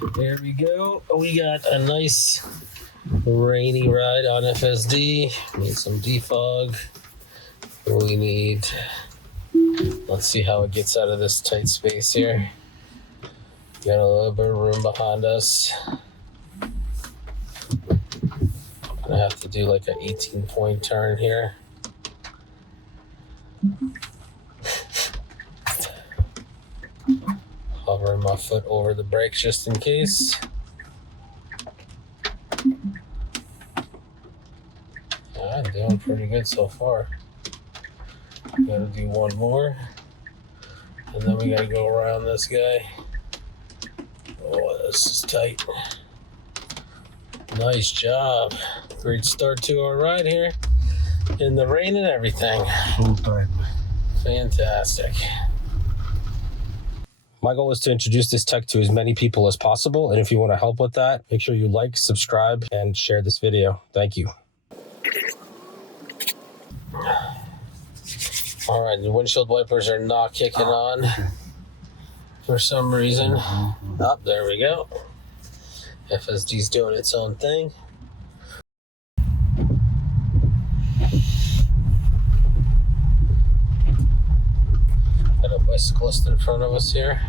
There we go. We got a nice rainy ride on FSD. Need some defog. We need, let's see how it gets out of this tight space here. Got a little bit of room behind us. Gonna have to do like an 18-point turn here. Hovering my foot over the brakes just in case. I'm doing pretty good so far. Gotta do one more. And then we gotta go around this guy. Oh, this is tight. Nice job. Great start to our ride here. In the rain and everything. Full time. Fantastic. My goal is to introduce this tech to as many people as possible. And if you want to help with that, make sure you like, subscribe, and share this video. Thank you. All right, the windshield wipers are not kicking on for some reason. Oh, there we go. FSD's doing its own thing. Got a bicyclist in front of us here.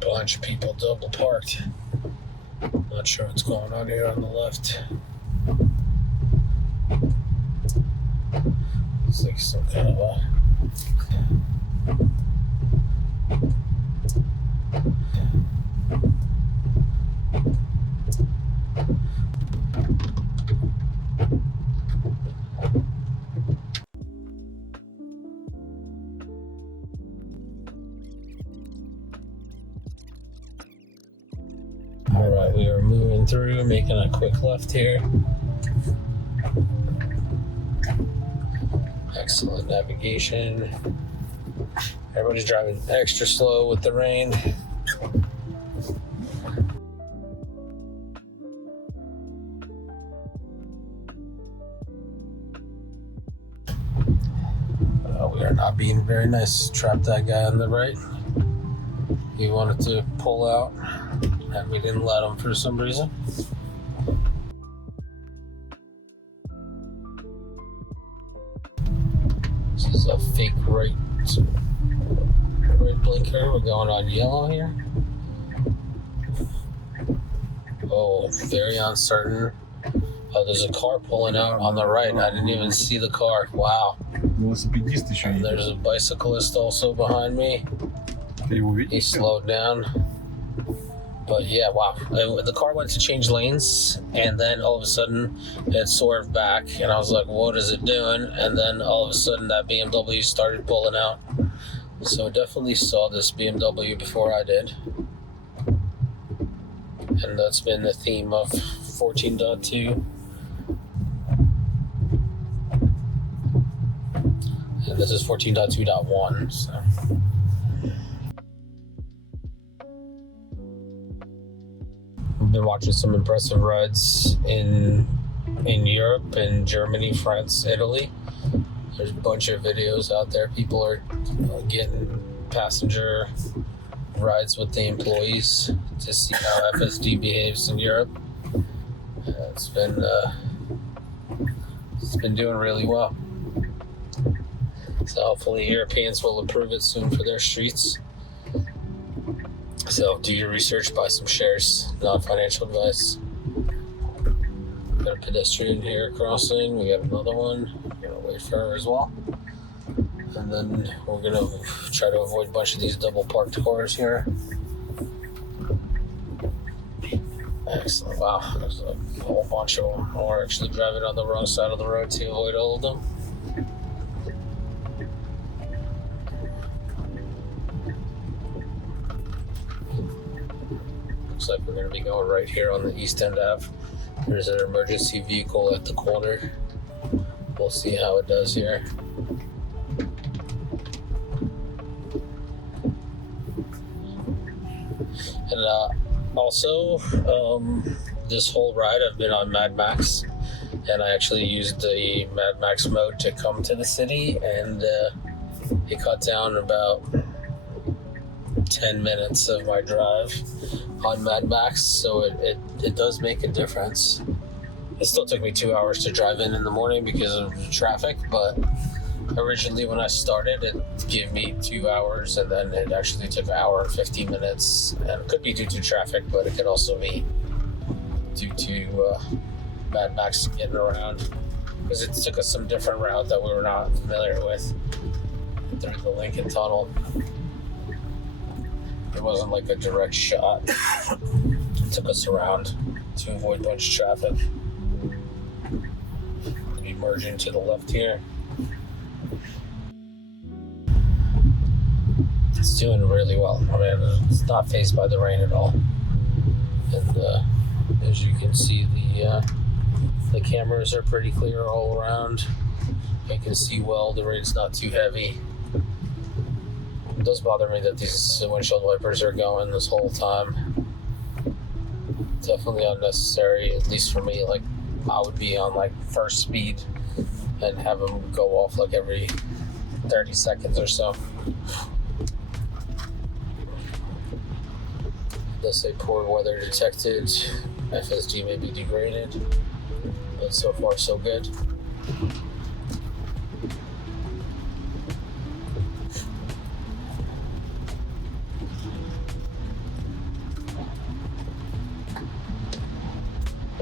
Bunch of people double parked. Not sure what's going on here on the left. Looks like some kind of a Alright, we are moving through, making a quick left here. Excellent navigation. Everybody's driving extra slow with the rain. We are not being very nice. Trapped that guy on the right. He wanted to pull out, and we didn't let him for some reason. This is a fake right blinker. We're going on yellow here. Oh, very uncertain. Oh, there's a car pulling out on the right. I didn't even see the car. Wow. And there's a bicyclist also behind me. He slowed down. But yeah, wow. The car went to change lanes, and then all of a sudden it swerved back, and I was like, what is it doing? And then all of a sudden that BMW started pulling out. So I definitely saw this BMW before I did. And that's been the theme of 14.2. And this is 14.2.1, so. We've been watching some impressive rides in Europe, in Germany, France, Italy. There's a bunch of videos out there. People are getting passenger rides with the employees to see how FSD behaves in Europe. It's been doing really well. So hopefully Europeans will approve it soon for their streets. So do your research, buy some shares, not financial advice. Got a pedestrian here crossing. We got another one. We're gonna wait for her as well. And then we're gonna try to avoid a bunch of these double parked cars here. Excellent. Wow, there's a whole bunch of them. We're actually driving on the wrong side of the road to avoid all of them. Looks like we're going to be going right here on the East End Ave. There's an emergency vehicle at the corner. We'll see how it does here. And also, this whole ride I've been on Mad Max, and I actually used the Mad Max mode to come to the city, and it cut down about 10 minutes of my drive on Mad Max, so it does make a difference. It still took me 2 hours to drive in the morning because of traffic, but originally when I started, it gave me 2 hours, and then it actually took an hour and 50 minutes, and it could be due to traffic, but it could also be due to Mad Max getting around, because it took us some different route that we were not familiar with through the Lincoln Tunnel. It wasn't like a direct shot. It took us around to avoid a bunch of traffic. Be merging to the left here. It's doing really well. I mean, it's not fazed by the rain at all. And as you can see, the cameras are pretty clear all around. You can see well, the rain's not too heavy. It does bother me that these windshield wipers are going this whole time. Definitely unnecessary, at least for me. Like, I would be on like first speed and have them go off like every 30 seconds or so. They say poor weather detected. FSD may be degraded, but so far so good.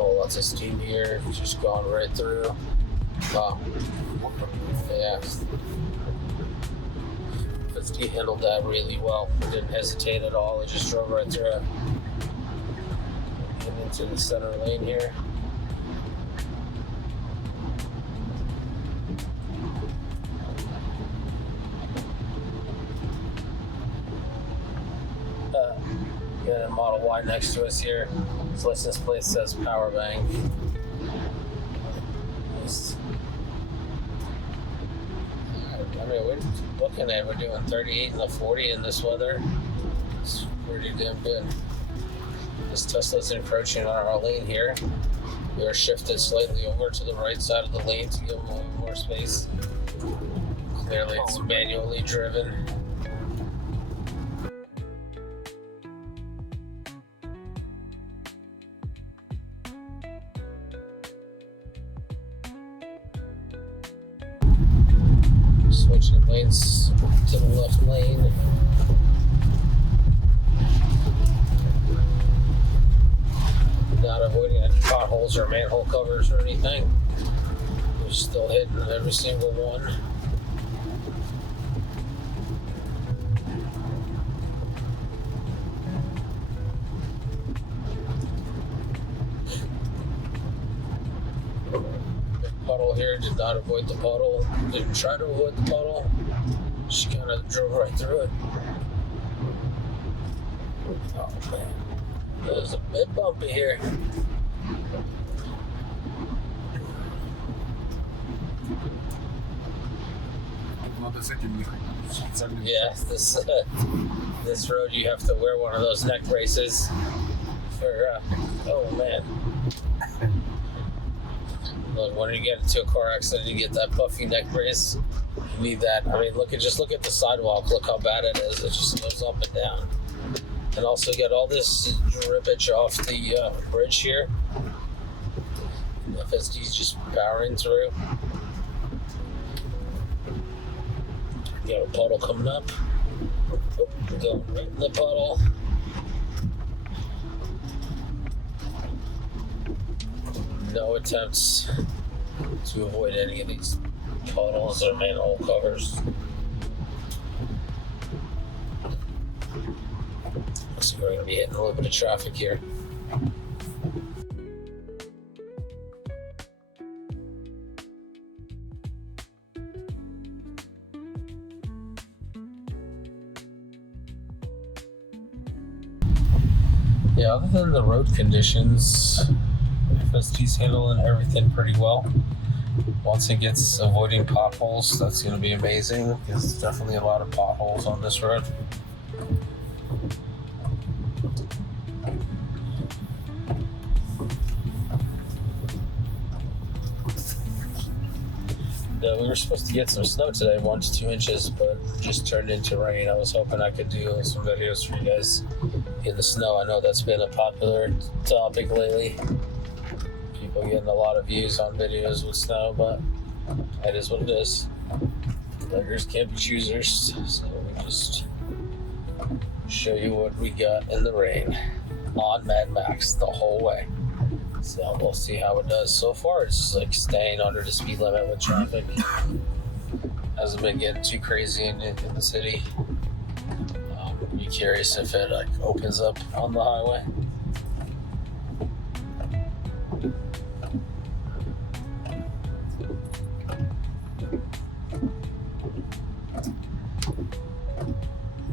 Oh, lots of steam here, just going right through. Wow. Yeah. FSD handled that really well. It didn't hesitate at all. It just drove right through it. Getting into the center lane here. Got a Model Y next to us here. His license plate says power bank. Nice. I mean, we're looking at, we're doing 38 and a 40 in this weather. It's pretty damn good. This Tesla's encroaching on our lane here. We are shifted slightly over to the right side of the lane to give them a little more space. Clearly it's manually driven. Switching lanes to the left lane. Not avoiding any potholes or manhole covers or anything. We're still hitting every single one. Puddle here, did not avoid the puddle, didn't try to avoid the puddle, just kind of drove right through it. Oh man, there's a bit bumpy here. Yeah, this road you have to wear one of those neck braces for, oh man. When you get into a car accident, you get that puffy neck brace. You need that. I mean, just look at the sidewalk. Look how bad it is. It just goes up and down. And also get all this drippage off the bridge here. The FSD's just powering through. You got a puddle coming up. Oh, going right in the puddle. No attempts to avoid any of these puddles or manhole covers. Looks like we're going to be hitting a little bit of traffic here. Yeah, other than the road conditions, FSD's handling everything pretty well. Once it gets avoiding potholes, that's going to be amazing. There's definitely a lot of potholes on this road. We were supposed to get some snow today, 1 to 2 inches, but just turned into rain. I was hoping I could do some videos for you guys in the snow. I know that's been a popular topic lately. People getting a lot of views on videos with snow, but that is what it is. Beggars can't be choosers, so we just show you what we got in the rain on Mad Max the whole way. So we'll see how it does. So far, it's like staying under the speed limit with traffic. Hasn't been getting too crazy in the city. Be curious if it like opens up on the highway.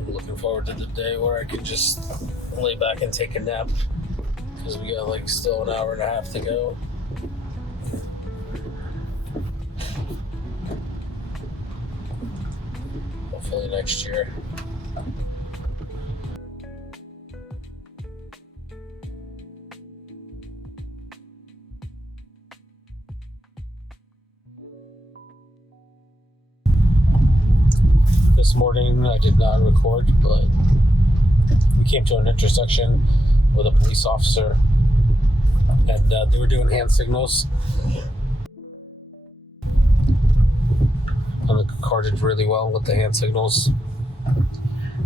Looking forward to the day where I can just lay back and take a nap, because we got like still an hour and a half to go. Hopefully next year. This morning I did not record, but we came to an intersection with a police officer, and they were doing hand signals. And the car did really well with the hand signals.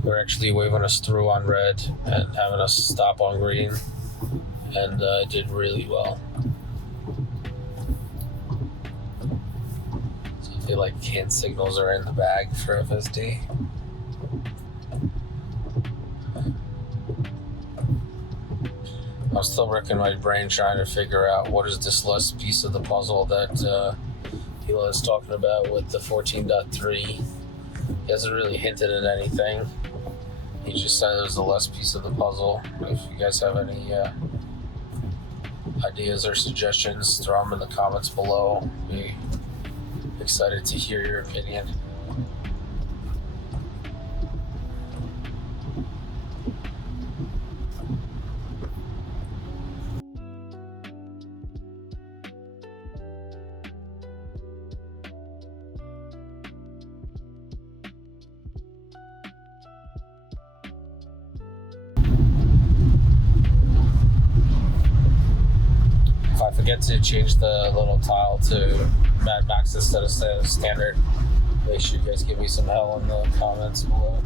They were actually waving us through on red and having us stop on green, and it did really well. So I feel like hand signals are in the bag for FSD. I'm still wrecking my brain trying to figure out what is this last piece of the puzzle that Elon is talking about with the 14.3. He hasn't really hinted at anything. He just said it was the last piece of the puzzle. If you guys have any ideas or suggestions, throw them in the comments below. Be excited to hear your opinion. If I forget to change the little tile to Mad Max instead of standard, make sure you guys give me some hell in the comments below.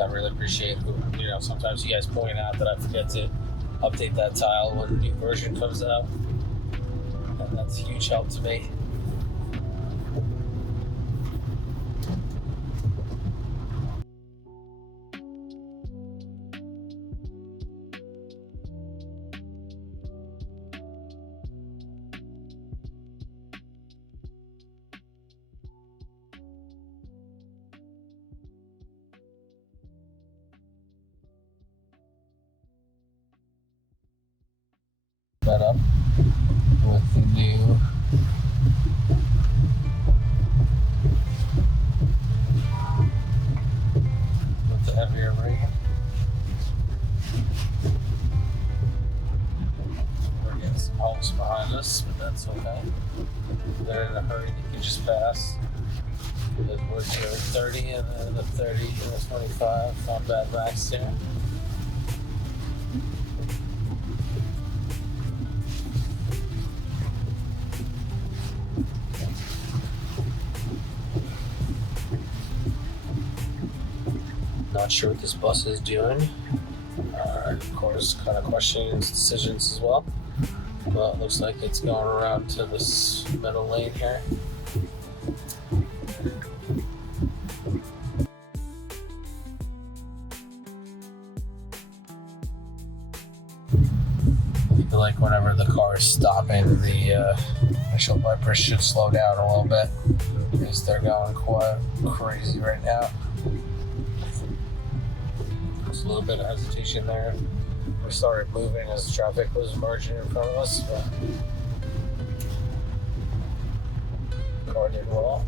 I really appreciate, sometimes you guys point out that I forget to update that tile when the new version comes out, and that's a huge help to me. That up with the new heavier ring. We're getting some holes behind us, but that's okay. They're in a hurry, they can just pass. We're doing 30 and then the 30 and the 25 on Mad Max here. Not sure what this bus is doing. Of course, kind of questioning its decisions as well. Well, it looks like it's going around to this middle lane here. I feel like whenever the car is stopping, the windshield wipers should slow down a little bit, because they're going quite crazy right now. There's a little bit of hesitation there. We started moving as traffic was merging in front of us, but the car did well.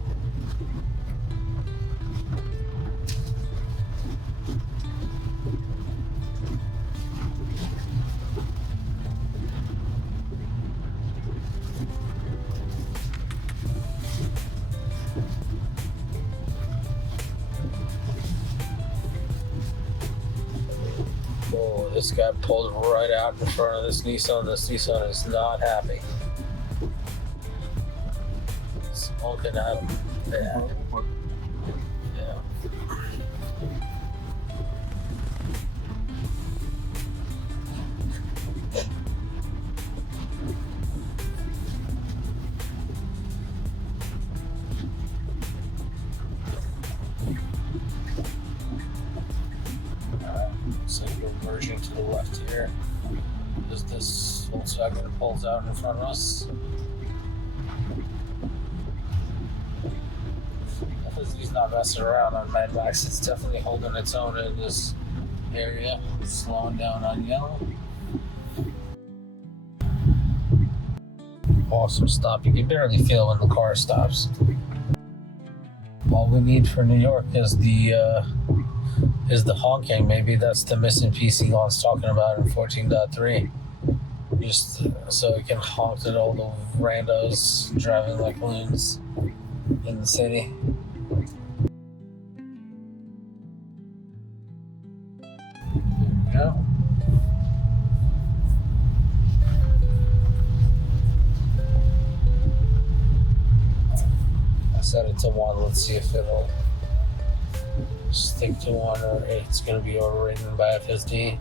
This guy pulled right out in front of this Nissan. This Nissan is not happy. Smoking out bad. Yeah. So we're merging to the left here. There's this Volkswagen that pulls out in front of us. FSD's not messing around on Mad Max. It's definitely holding its own in this area. Slowing down on yellow. Awesome stop. You can barely feel when the car stops. All we need for New York is the honking. Maybe that's the missing piece Elon's talking about in 14.3. Just so it can honk at all the randos driving like loons in the city. There we go. I set it to 1. Let's see if it'll stick to 1 or it's going to be overridden by FSD.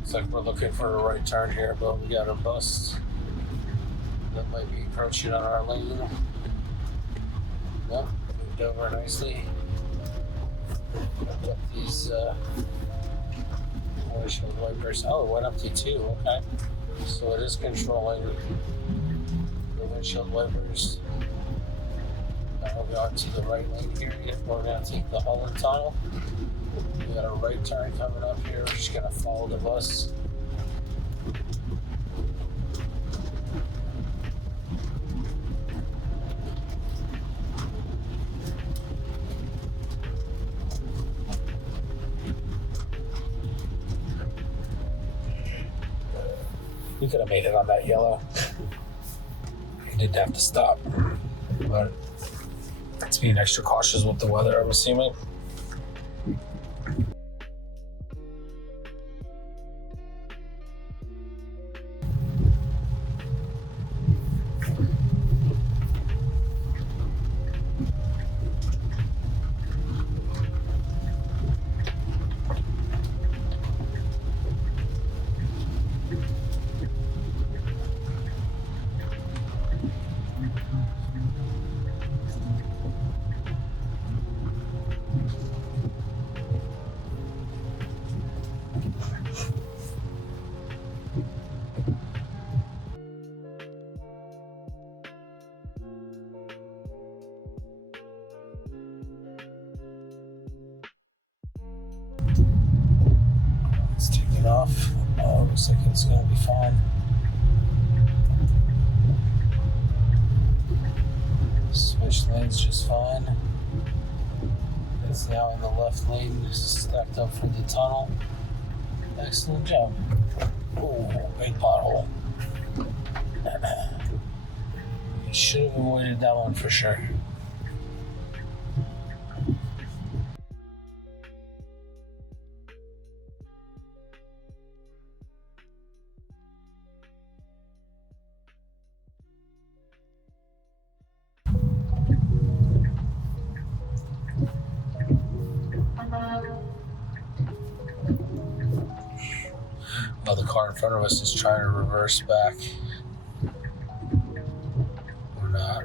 Looks like we're looking for a right turn here, but we got a bus that might be approaching on our lane. Yep, moved over nicely. Got these windshield wipers. Oh, it went up to 2. Okay, so it is controlling the windshield wipers. Now we're going to the right lane here. We're going to take the Holland Tunnel. We got a right turn coming up here. We're just gonna follow the bus. We could have made it on that yellow. We didn't have to stop, but it's being extra cautious with the weather, I'm assuming. Let's take it off. Oh, looks like it's gonna be fine. Switch lanes just fine. It's now in the left lane, stacked up for the tunnel. Excellent job. Oh, big pothole. You should have avoided that one for sure. Oh, the car in front of us is trying to reverse back. Or not.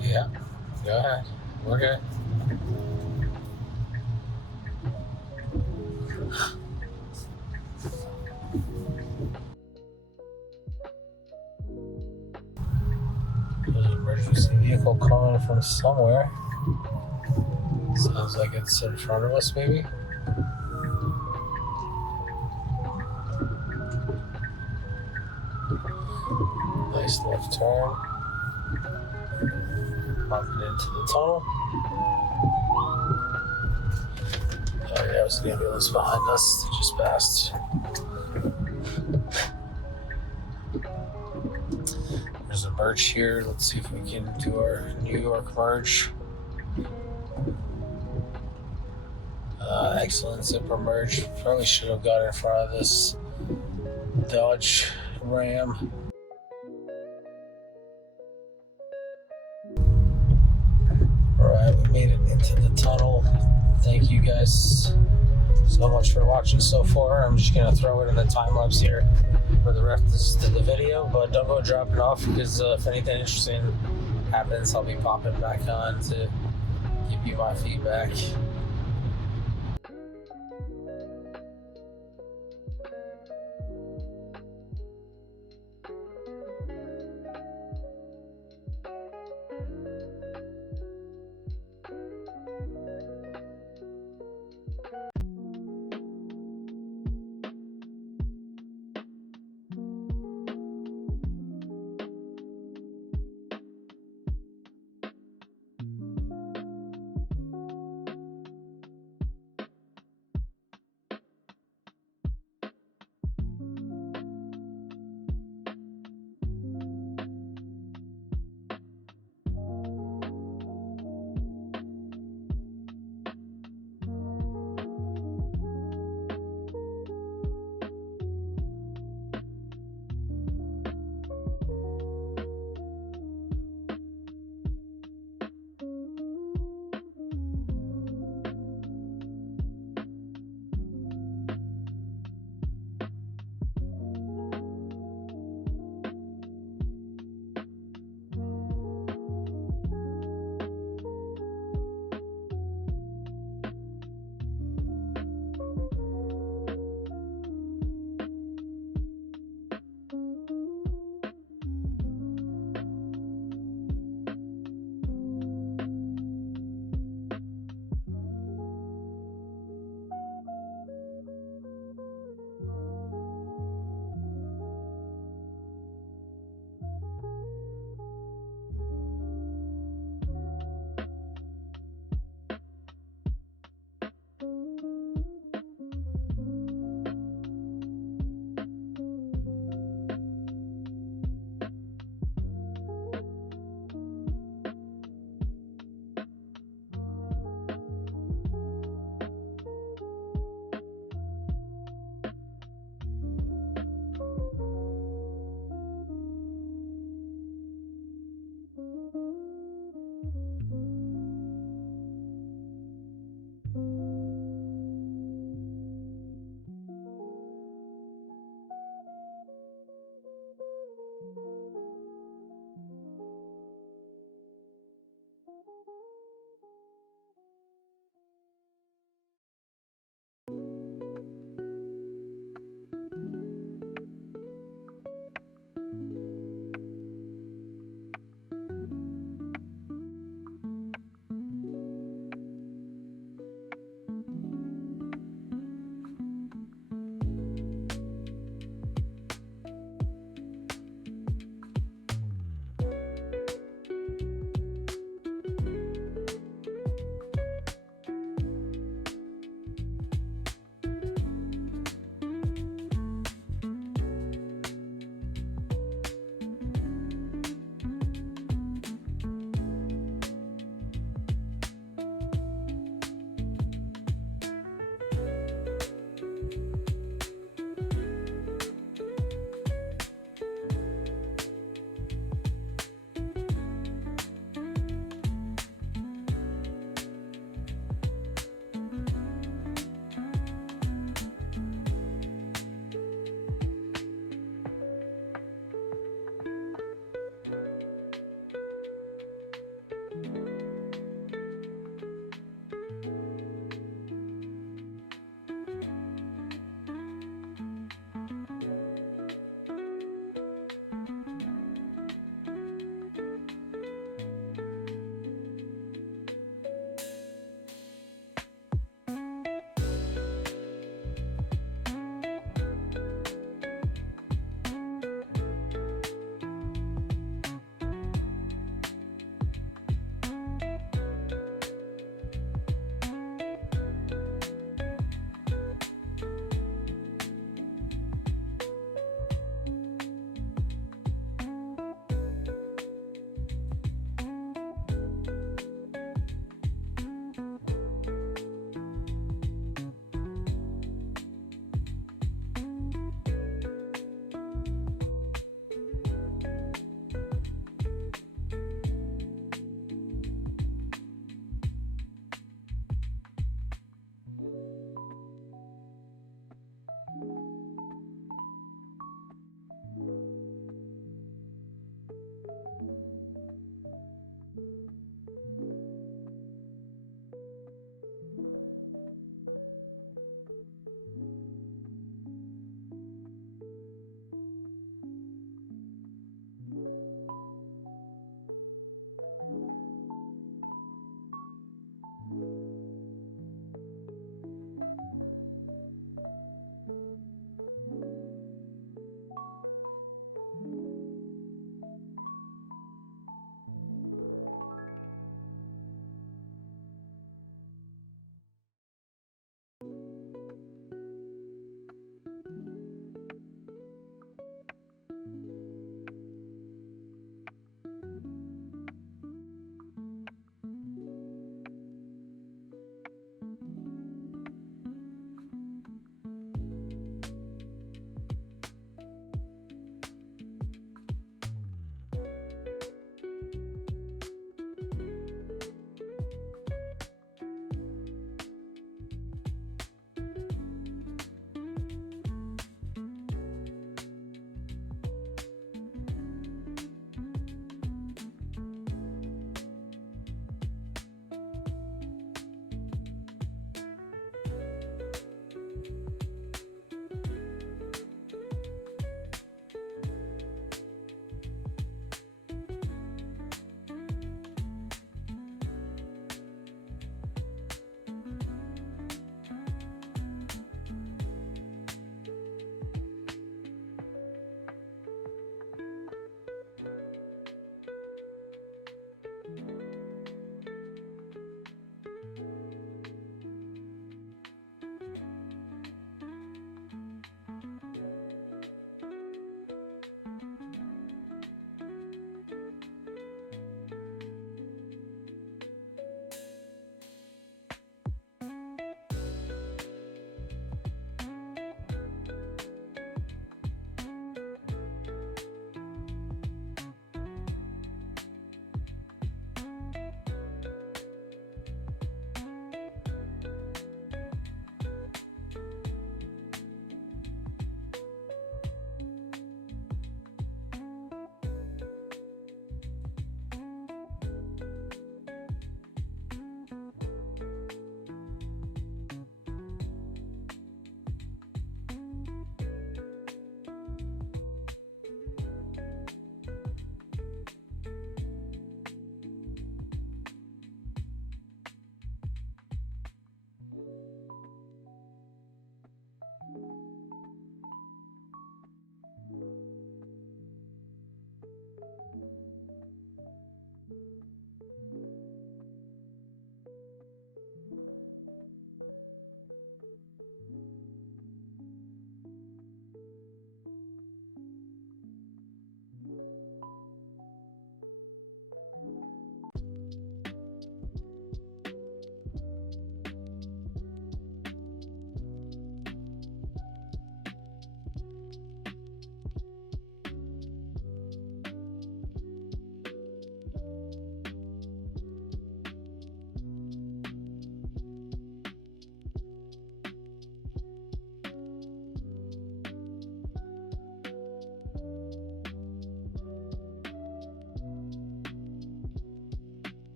Yeah, go ahead. We're good. There's an emergency vehicle coming from somewhere. Sounds like it's in front of us, maybe. Nice left turn. Bumping into the tunnel. Oh yeah, there's an ambulance behind us that just passed. There's a merge here. Let's see if we can do our New York merge. Excellent zipper merge. Probably should have got in front of this Dodge Ram. Alright, we made it into the tunnel. Thank you guys so much for watching so far. I'm just going to throw it in the time lapse here for the rest of the video, but don't go dropping off because if anything interesting happens, I'll be popping back on to give you my feedback.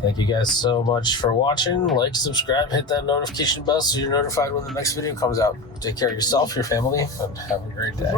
Thank you guys so much for watching. Like, subscribe, hit that notification bell so you're notified when the next video comes out. Take care of yourself, your family, and have a great day.